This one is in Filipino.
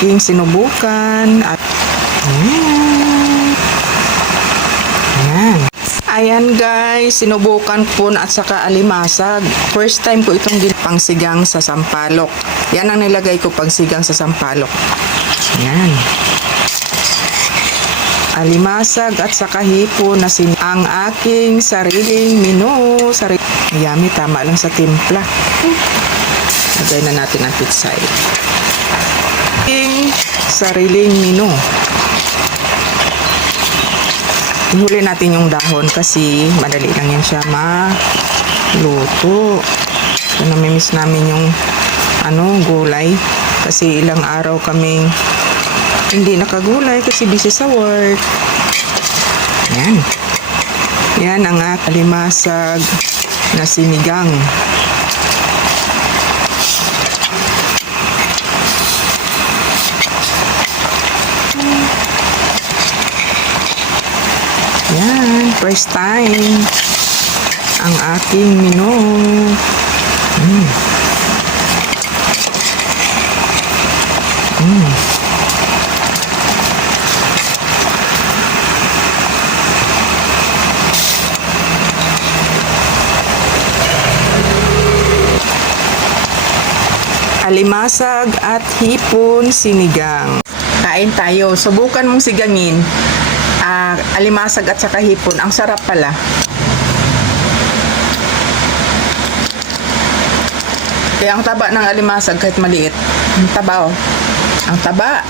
Aking sinubukan at ayan. Ayan guys, sinubukan ko na at saka alimasag. First time ko itong pangsigang sa sampalok. Yan ang nilagay ko pangsigang sa sampalok. Ayan. Alimasag at saka hipon na ang aking sariling menu. Yummy, tama lang sa timpla. Lagay na natin ang pitsay. Aking sariling menu. Ihuli natin yung dahon kasi madali lang yan siya maluto. So, namimiss namin yung gulay kasi ilang araw kaming hindi nakagulay kasi busy sa work. Yan. Yan ang alimasag na sinigang. Yan, first time ang aking menu. Alimasag at hipon sinigang. Kain tayo. Subukan mong sigangin. Alimasag at saka hipon. Ang sarap pala. Kaya ang taba ng alimasag kahit maliit. Ang taba oh. Ang taba.